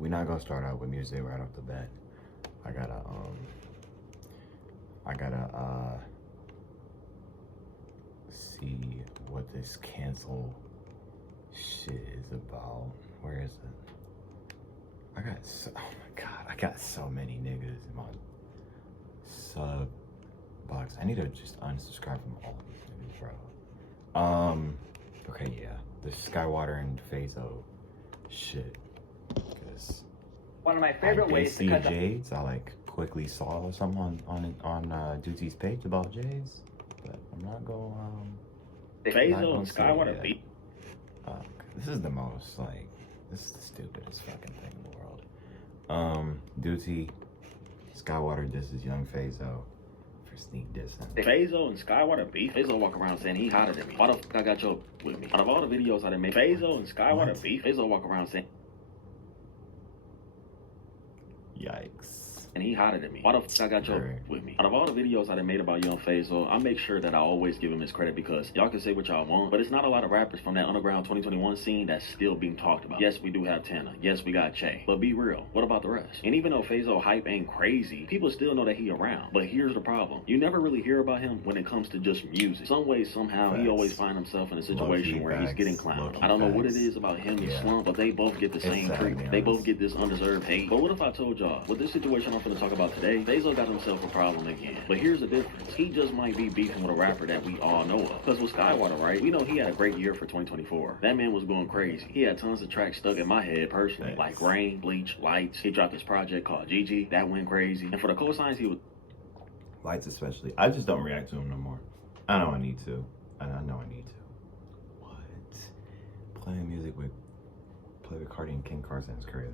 we're not gonna start out with music right off the bat. I gotta see what this cancel shit is about. Where is it? I got so, oh my god, I got so many niggas in my sub box. I need to just unsubscribe from all of these niggas, bro. Okay, yeah, the Skaiwater and Fazo shit. Cause one of my favorite ways to cut Jades. I like quickly saw something on Dutie's page about Jades, but I'm not going. Fazo and Skaiwater beat. This is the most like. This is the stupidest fucking thing in the world. Duty, Skaiwater disses young Fazo for sneak dissing. Fazo and Skaiwater beef. Fazo walk around saying he hotter than me. Why the fuck I got your with me? Out of all the videos I done made, Fazo and Skaiwater beef. Fazo walk around saying, yikes. And he hotter than me. Why the fuck I got your with me? Out of all the videos I done made about young Fazo, I make sure that I always give him his credit because y'all can say what y'all want, but it's not a lot of rappers from that underground 2021 scene that's still being talked about. Yes, we do have Tana. Yes, we got Che. But be real, what about the rest? And even though Fazo hype ain't crazy, people still know that he around. But here's the problem. You never really hear about him when it comes to just music. Some way, somehow, he always find himself in a situation where he's getting clowned. I don't know what it is about him and Slump, but they both get the same treatment. They both get this undeserved hate. But what if I told y'all, with this situation I'm gonna talk about today, Fazo got himself a problem again. But here's the difference. He just might be beefing with a rapper that we all know of. Because with Skaiwater, right, we know he had a great year for 2024. That man was going crazy. He had tons of tracks stuck in my head personally, like Rain, Bleach, Lights. He dropped this project called Gigi. That went crazy. And for the cosigns, he was... Lights especially. I just don't react to him no more. I know I need to. I know I need to. What? Playing music with... Play with Cardi and King Carson is crazy.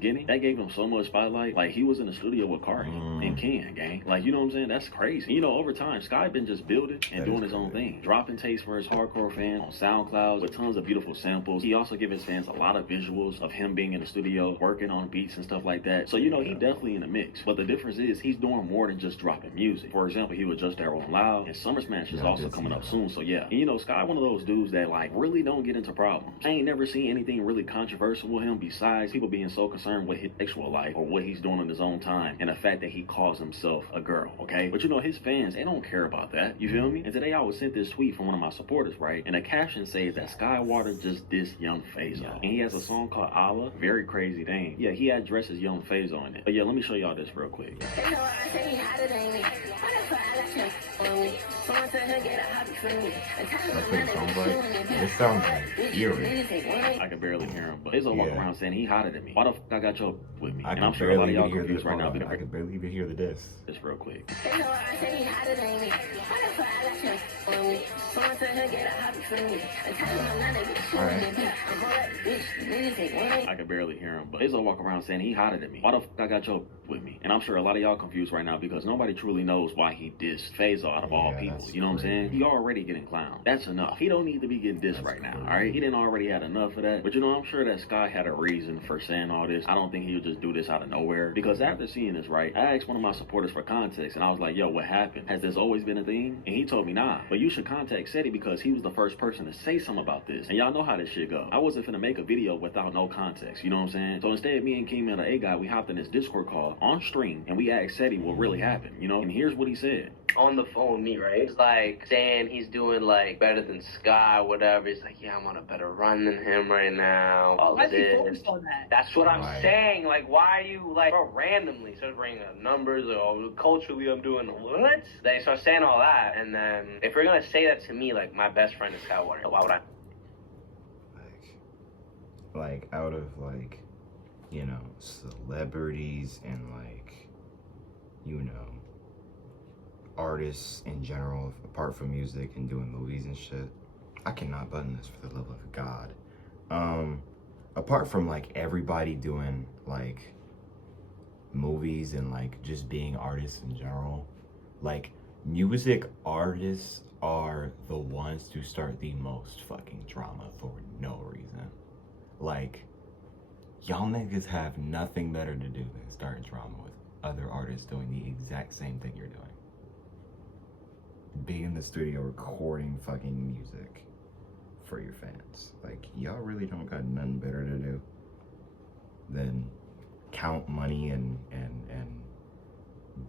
Getting that gave him so much spotlight. Like he was in the studio with Cardi and Ken, gang. Like, you know what I'm saying? That's crazy. You know, over time, Sky been just building and doing his own thing, dropping tapes for his hardcore fans on SoundCloud with tons of beautiful samples. He also gives his fans a lot of visuals of him being in the studio, working on beats and stuff like that. So, you know, he definitely in the mix. But the difference is he's doing more than just dropping music. For example, he was just there on Loud, and Summer Smash is also coming up soon. So yeah, and you know, Sky one of those dudes that like really don't get into problems. I ain't never seen anything really controversial with him besides people being so concerned with his sexual life or what he's doing in his own time and the fact that he calls himself a girl, okay? But you know, his fans, they don't care about that. You feel me? And today I was sent this tweet from one of my supporters, right? And the caption says that Skaiwater just dissed young Fazo. And he has a song called Allah. Very crazy thing. Yeah, he addresses young Fazo in it. But yeah, let me show y'all this real quick. It sounds like eerie. I can barely hear him, but Fazo walk around saying he hotter than me. Why the fuck I got your with me? And I'm sure a lot of y'all confused right now. I can barely even hear the diss. Just real quick. I can barely hear him, but Fazo walk around saying he hotter than me. Why the fuck I got your with me? And I'm sure a lot of y'all confused right now because nobody truly knows why he dissed Fazo out of all people. You know what I'm saying? He already getting clowned. That's enough. He don't need to be getting dissed right now, all right? He didn't already had enough of that. But you know, I'm sure that Sky had a reason for saying all this. I don't think he would just do this out of nowhere because after seeing this, right, I asked one of my supporters for context and I was like, yo, what happened? Has this always been a thing? And he told me, nah, but you should contact Seti because he was the first person to say something about this. And y'all know how this shit go. I wasn't finna make a video without no context, you know what I'm saying? So instead, me and King Man, the A guy, we hopped in this Discord call on stream and we asked Seti what really happened, you know? And here's what he said. On the phone, me, right? It's like saying he's doing like better than Sky, whatever. He's like, yeah, I'm on a better run than him right now. All Why of is he this. focused on that? That's what I'm saying. Like, why are you like randomly start bringing up numbers or culturally I'm doing what? They start saying all that, and then if you're gonna say that to me, like my best friend is Skaiwater, why would I? Like out of like, you know, celebrities and like, you know, artists in general, apart from music and doing movies and shit, I cannot button this for the love of God. Apart from like everybody doing like movies and like just being artists in general, like music artists are the ones to start the most fucking drama for no reason. Like, y'all niggas have nothing better to do than start drama with other artists doing the exact same thing you're doing. Being in the studio recording fucking music for your fans. Like, y'all really don't got nothing better to do. than count money and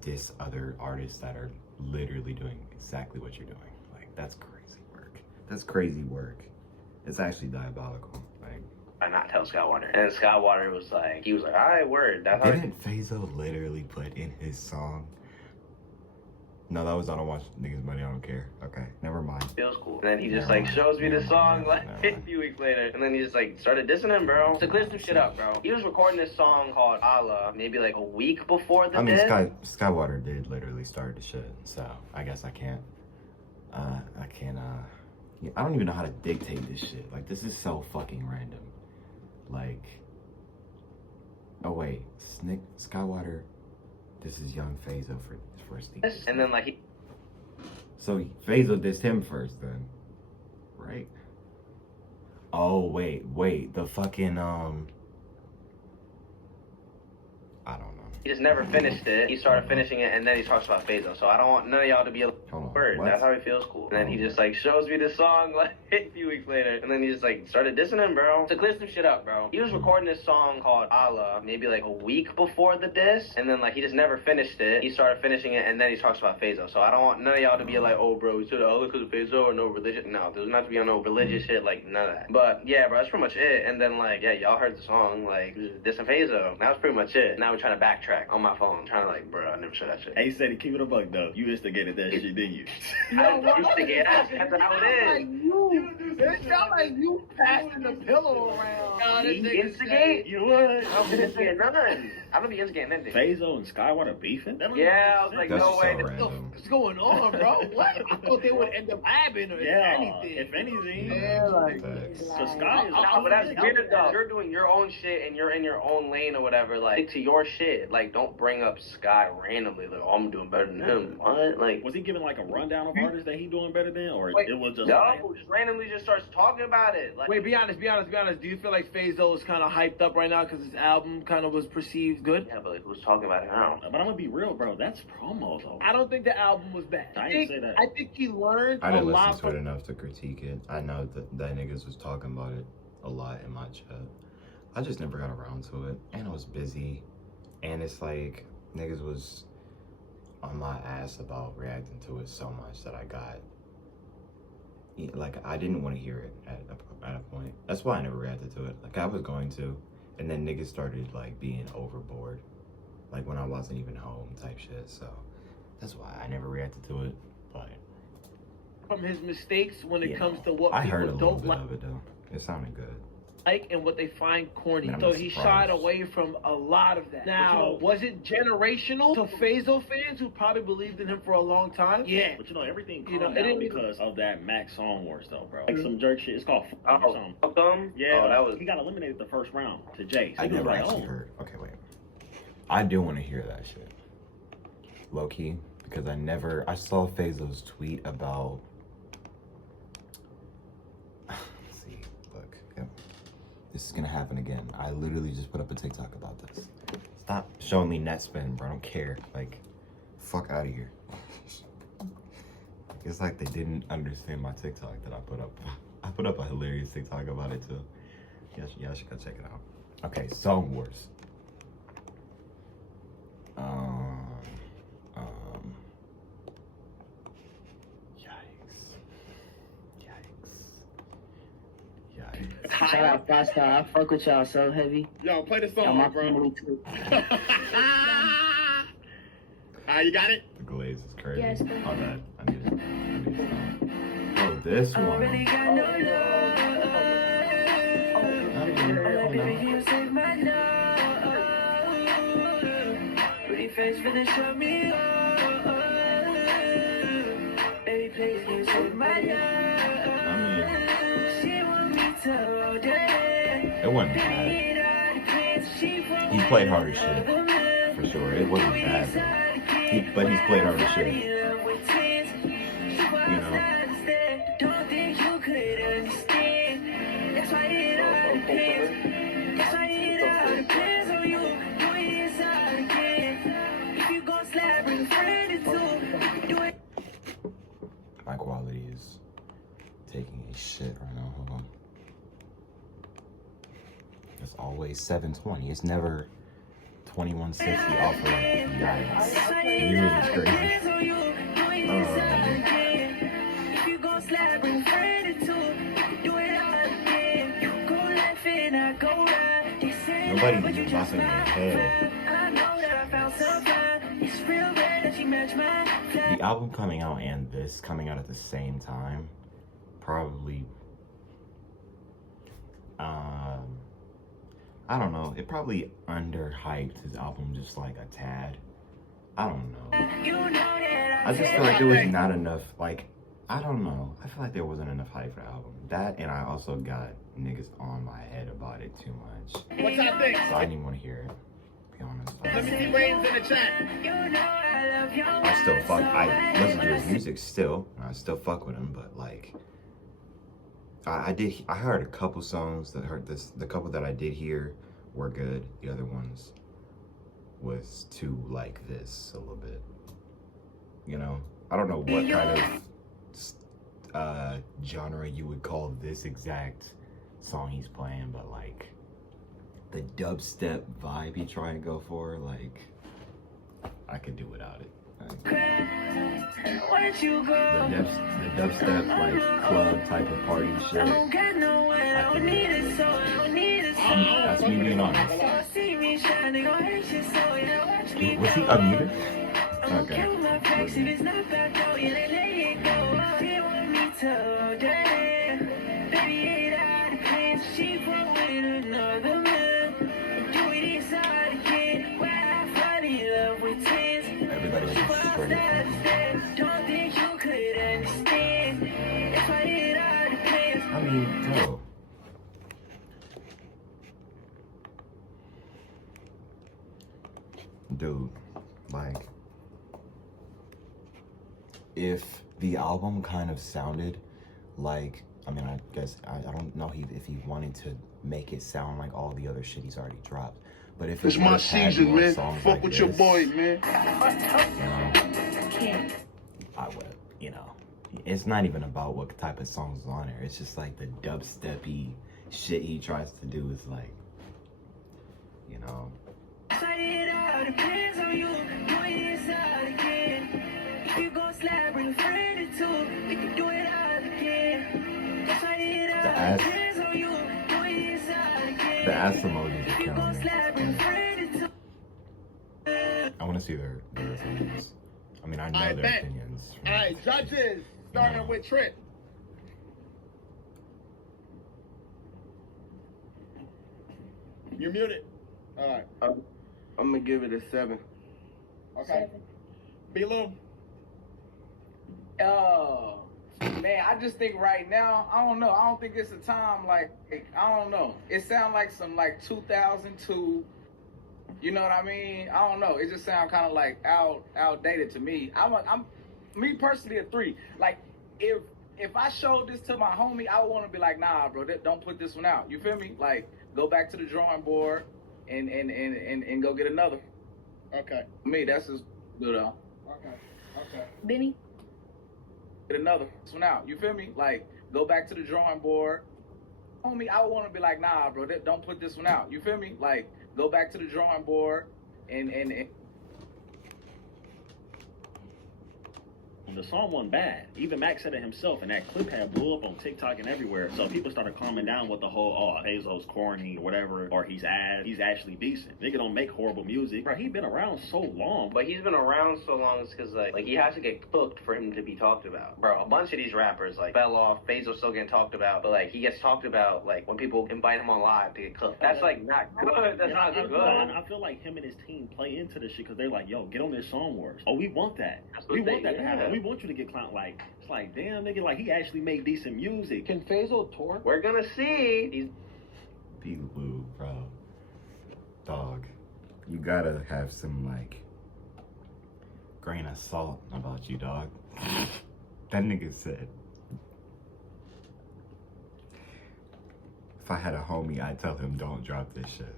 diss other artists that are literally doing exactly what you're doing. Like, that's crazy work. That's crazy work. It's actually diabolical. Like, I not tell Skaiwater. And Skaiwater was like, he was like, all right, word. That's how didn't Fazo literally put in his song? No, that was I don't watch niggas' money, I don't care. Okay, never mind. feels cool. And then he just like shows me the song like a few weeks later. And then he just like started dissing him, bro. To clear some shit up, bro. He was recording this song called Allah maybe like a week before the diss. Skaiwater did literally start the shit, so I guess I can't I don't even know how to dictate this shit. Like, this is so fucking random. Like, oh wait, Skaiwater, this is young Fazo for his first thing. And then like So Fazo dissed him first then, right? Oh wait, the fucking I don't know. he just never finished it. He started finishing it, and then he talks about Fazo. So I don't want none of y'all to be a word. What? That's how he feels cool. And then he just like shows me the song like a few weeks later, and then he just like started dissing him, bro. To clear some shit up, bro. He was recording this song called Allah maybe like a week before the diss, and then like he just never finished it. He started finishing it, and then he talks about Fazo. So I don't want none of y'all to be like, oh, bro, he said Allah because of Fazo or no religion. No, there's not to be on no religious shit, like none of that. But yeah, bro, that's pretty much it. And then like, yeah, y'all heard the song, like dissing Fazo. That was pretty much it. Now we're trying to backtrack on my phone, trying to like, bro, I never said that shit. Hey, said he keep it a buck though. You instigated that shit, didn't you? I used to get asked. That's how it is. It sound like you passing the pillow around. Instigate? You what? I don't be instigating nothing. I don't be instigating anything. Fazo and Skaiwater beefing? That don't Yeah, I was make like, sense. That's no so way. random. What's going on, bro? What? I thought they would end up having or Yeah, anything. if anything. Yeah, like. Facts. So Sky is No, but that's weird though. You're doing your own shit and you're in your own lane or whatever. Like, stick to your shit. Like, don't bring up Sky randomly. Like, oh, I'm doing better than him. What? Like, Was he giving like a rundown of artists that he doing better than, or Wait, it was just no, like, just randomly just starts talking about it. Like, Wait, be honest. Do you feel like Fazo is kind of hyped up right now because his album kind of was perceived good? yeah, but like, who's talking about it now? But I'm gonna be real, bro. That's promo though. I don't think the album was bad. I didn't say that. I think he learned I a didn't lot listen to it from. enough to critique it. I know that niggas was talking about it a lot in my chat. I just never got around to it, and I was busy, and it's like niggas was on my ass about reacting to it so much that I got like I didn't want to hear it at a point. That's why I never reacted to it. Like I was going to, and then niggas started like being overboard, like when I wasn't even home type shit. So that's why I never reacted to it. But From his mistakes when it you comes know, to what I heard a people little don't bit like. of it though. It sounded good. And what they find corny. Man, I'm So not he surprised. shied away from a lot of that. Now, you know- was it generational to Fazo fans who probably believed in him for a long time? Yeah. But you know, everything You calmed know, it down didn't- because of that Max Song Wars though, bro. Like some jerk shit. It's called or Oh, something. fuck them? Yeah, Oh, that was. he got eliminated the first round to Jay. So I he was never like, actually oh. heard. Okay, wait. I do want to hear that shit. Low key, because I saw Fazo's tweet about. See, look, yep. This is gonna happen again. I literally just put up a TikTok about this. Stop showing me net spin, bro. I don't care. Like, fuck out of here. It's like they didn't understand my TikTok that I put up. I put up a hilarious TikTok about it too. Y'all should go check it out. Okay, Song Wars. Yikes. Shout out Fazo. I fuck with y'all so heavy. Yo, play the Y'all my song, bro. family too. You got it? The glaze is crazy. Yes, but- Oh, bad. I need it. Oh, this one. It wasn't bad. He played hard as shit, for sure. It wasn't bad, though. But he's played hard as shit. You know? My quality is taking a shit right now. Hold on. It's always 720. It's never 2160 off of guidance. Music's crazy. Nobody's even bopping their head. The album coming out and this coming out at the same time, probably, I don't know, it probably underhyped his album just like a tad. I don't know. I just feel like there was not enough, like, I don't know. I feel like there wasn't enough hype for the album. That, and I also got niggas on my head about it too much. What y'all think? So I didn't even want to hear it, to be honest. Let me see Wayne's in the chat. I still fuck, I listen to his music still. I still fuck with him, but like, I heard a couple songs that hurt this. The couple that I did hear were good. The other ones was too like this a little bit. You know, I don't know what kind of genre you would call this exact song he's playing, but like the dubstep vibe he trying to go for, like I could do without it. Like, the dubstep like club type of party shit. I could do it. That's me being honest. Was he unmuted? Okay. Everybody was super I mean, bro. Dude, like, if the album kind of sounded like, I mean, I guess, I don't know if he wanted to make it sound like all the other shit he's already dropped, but if It's my season, man. Fuck like with this, your boy, man. You know, I would, you know, it's not even about what type of songs is on there. It's just like the dubstep-y shit he tries to do is like, you know. The ass emojis are killing me. I want to see their opinions. I mean, I know I their bet. opinions. All right, judges, starting with Trent. You're muted. All right. I'm gonna give it a 7. Okay. B-Lou. Man, I just think right now, I don't know. I don't think it's a time like I don't know. It sounds like some like 2002. You know what I mean? I don't know. It just sounds kind of like outdated to me. I'm me personally a 3. Like if I showed this to my homie, I would want to be like, nah, bro, don't put this one out. You feel me? Like go back to the drawing board and go get another. Okay. Me, that's just good. Okay. Benny? Get another one out. You feel me? Like go back to the drawing board. Homie, I would want to be like, nah, bro, don't put this one out. You feel me? Like go back to the drawing board and The song wasn't bad. Even Max said it himself, and that clip had blew up on TikTok and everywhere. So people started calming down with the whole, oh, Fazo's corny or whatever, or he's actually decent. Nigga don't make horrible music. Bro, he been around so long. But he's been around so long, it's because like he has to get cooked for him to be talked about. Bro, a bunch of these rappers like fell off. Fazo's still getting talked about, but like he gets talked about like when people invite him on live to get cooked. That's like not good. That's not good. I feel like him and his team play into this shit because they're like, yo, get on this song wars. Oh, we want that. We want that to happen. We want you to get clout. Like, it's like, damn, nigga, like he actually made decent music. Can Fazo tour? We're gonna see. He's B-Lou, bro. Dog. You gotta have some, like, grain of salt about you, dog. That nigga said, if I had a homie, I'd tell him don't drop this shit.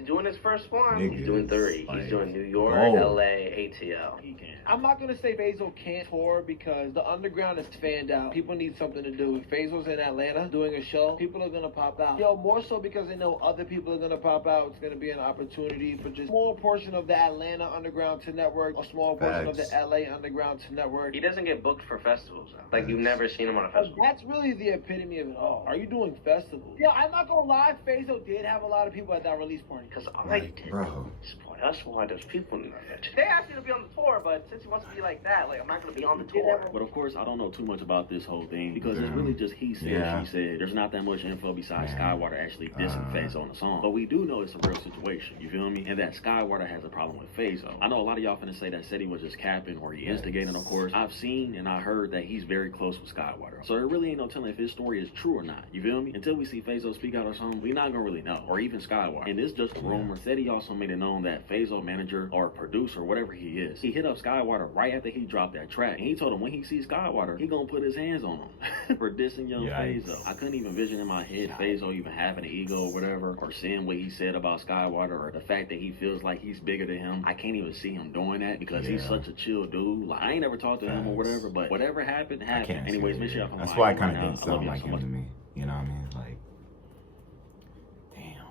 He's doing his first one. Niggas, He's doing 3. like, He's doing New York, oh. LA, ATL. He can. I'm not gonna say Fazo can't tour because the underground is fanned out. People need something to do. If Fazo's in Atlanta doing a show, people are gonna pop out. Yo, more so because they know other people are gonna pop out. It's gonna be an opportunity for just a small portion of the Atlanta underground to network, a small portion of the Facts. LA underground to network. He doesn't get booked for festivals, though. Like, you've never seen him on a festival. That's really the epitome of it all. Are you doing festivals? Yeah, I'm not gonna lie, Fazo did have a lot of people at that release party. Because I Like, did. bro. Support. That's why there's people in that. They asked me to be on the tour, but since he wants to be like that, like, I'm not gonna be on the tour. But of course, I don't know too much about this whole thing because it's Mhm. really just he said, Yeah. she said. There's not that much info besides Man. Skaiwater actually dissing Fazo on the song. But we do know it's a real situation, you feel me? And that Skaiwater has a problem with Fazo. I know a lot of y'all finna say that said he was just capping or he instigating, of course. I've seen and I heard that he's very close with Skaiwater. So there really ain't no telling if his story is true or not, you feel me? Until we see Fazo speak out or something, we not gonna really know. Or even Skaiwater. And it's just a rumor. Said he also made it known that Fazo manager or producer, whatever he is, he hit up Skaiwater right after he dropped that track. And he told him when he sees Skaiwater, he gonna put his hands on him for dissing young Yikes. Fazo. I couldn't even vision in my head Fazo even having an ego or whatever, or saying what he said about Skaiwater, or the fact that he feels like he's bigger than him. I can't even see him doing that because he's Yeah. such a chill dude. Like, I ain't never talked to him or Facts. whatever, but whatever happened, I happened. can't Anyways, see make it. sure y'all come That's on why it right kind now. of didn't I love sound y'all like so him much. to me. You know what I mean? Like, damn.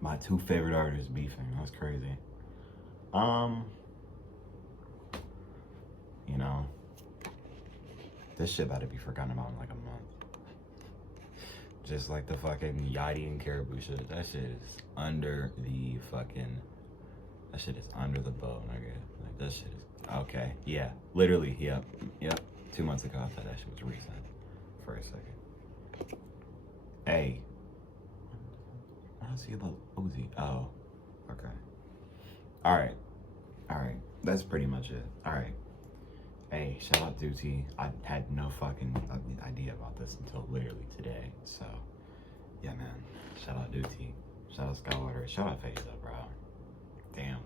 My 2 favorite artists beefing. That's crazy. You know, this shit about to be forgotten about in like a month. Just like the fucking Yachty and Caribou shit. That shit is under the fucking. That shit is under the boat, nigga. Like, that shit is. Okay. Yeah. Literally. Yep. 2 months ago, I thought that shit was recent. For a second. Hey. I don't see a little Uzi. Oh. Okay. Alright. That's pretty much it. Alright. Hey, shout out Duty. I had no fucking idea about this until literally today. So, yeah, man. Shout out Duty. Shout out Skaiwater. Shout out Fazo, bro. Damn.